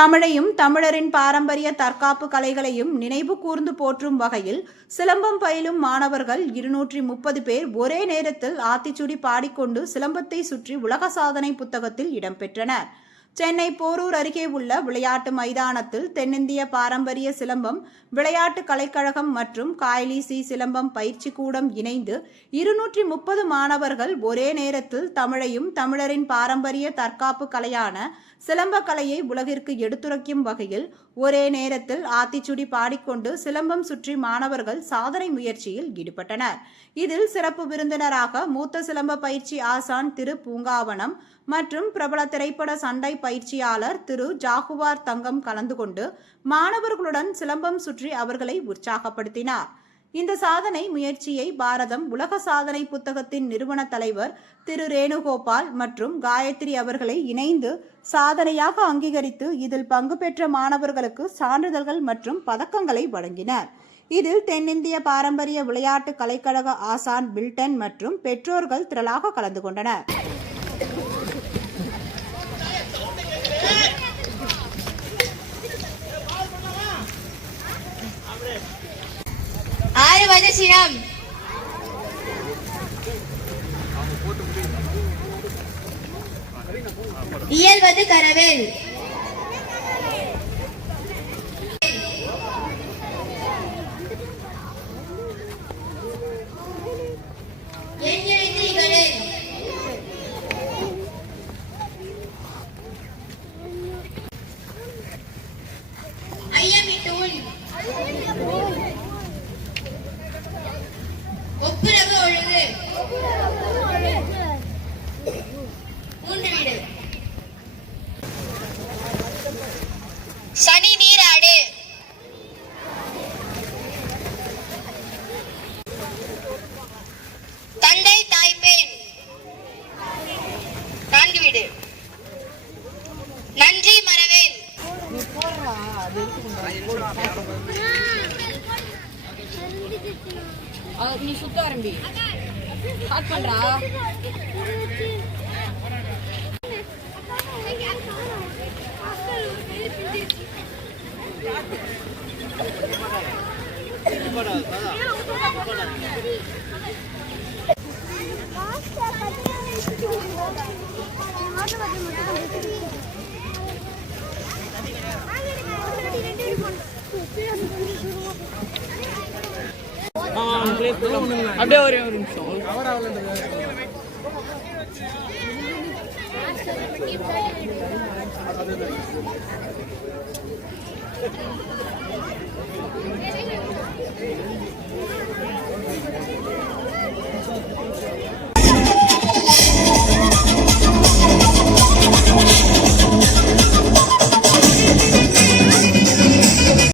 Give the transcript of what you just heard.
தமிழையும் தமிழரின் பாரம்பரிய தற்காப்பு கலைகளையும் நினைவு கூர்ந்து போற்றும் வகையில் சிலம்பம் பயிலும் மாணவர்கள் 230 பேர் ஒரே நேரத்தில் ஆத்திச்சுடி பாடிக்கொண்டு சிலம்பத்தை சுற்றி உலக சாதனை புத்தகத்தில் இடம்பெற்றனர். சென்னை போரூர் அருகே உள்ள விளையாட்டு மைதானத்தில் தென்னிந்திய பாரம்பரிய சிலம்பம் விளையாட்டு கலைக்கழகம் மற்றும் காயலி சிலம்பம் பயிற்சி கூடம் இணைந்து 230 மாணவர்கள் ஒரே நேரத்தில் தமிழையும் தமிழரின் பாரம்பரிய தற்காப்பு கலையான சிலம்ப கலையை உலகிற்கு எடுத்துரைக்கும் வகையில் ஒரே நேரத்தில் ஆத்திச்சுடி பாடிக்கொண்டு சிலம்பம் சுற்றி மாணவர்கள் சாதனை முயற்சியில் ஈடுபட்டனர். இதில் சிறப்பு விருந்தினராக மூத்த சிலம்ப பயிற்சி ஆசான் திரு பூங்காவனம் மற்றும் பிரபல திரைப்பட சண்டை பயிற்சியாளர் திரு ஜாகுவார் தங்கம் கலந்து கொண்டு மாணவர்களுடன் சிலம்பம் சுற்றி அவர்களை உற்சாகப்படுத்தினார். இந்த சாதனை முயற்சியை பாரதம் உலக சாதனை புத்தகத்தின் நிறுவன தலைவர் திரு ரேணுகோபால் மற்றும் காயத்ரி அவர்களை இணைந்து சாதனையாக அங்கீகரித்து இதில் பங்கு பெற்ற மாணவர்களுக்கு சான்றிதழ்கள் மற்றும் பதக்கங்களை வழங்கினர். இதில் தென்னிந்திய பாரம்பரிய விளையாட்டு கலைக்கழக ஆசான் பில்டன் மற்றும் பெற்றோர்கள் திரளாக கலந்து கொண்டனர். சினம் இயல்வது கரவேல் ஒப்புரவு ஒழுங்கு மூன்று வீடு சனி நீராடு தந்தை தாய்ப்பேன் நான்கு வீடு நன்றி மறவேல் நீ சுத்த ஆரம்பி ஸ்டார்ட் பண்றா. அப்படியே ஒரே ஒரு நிமிஷம்.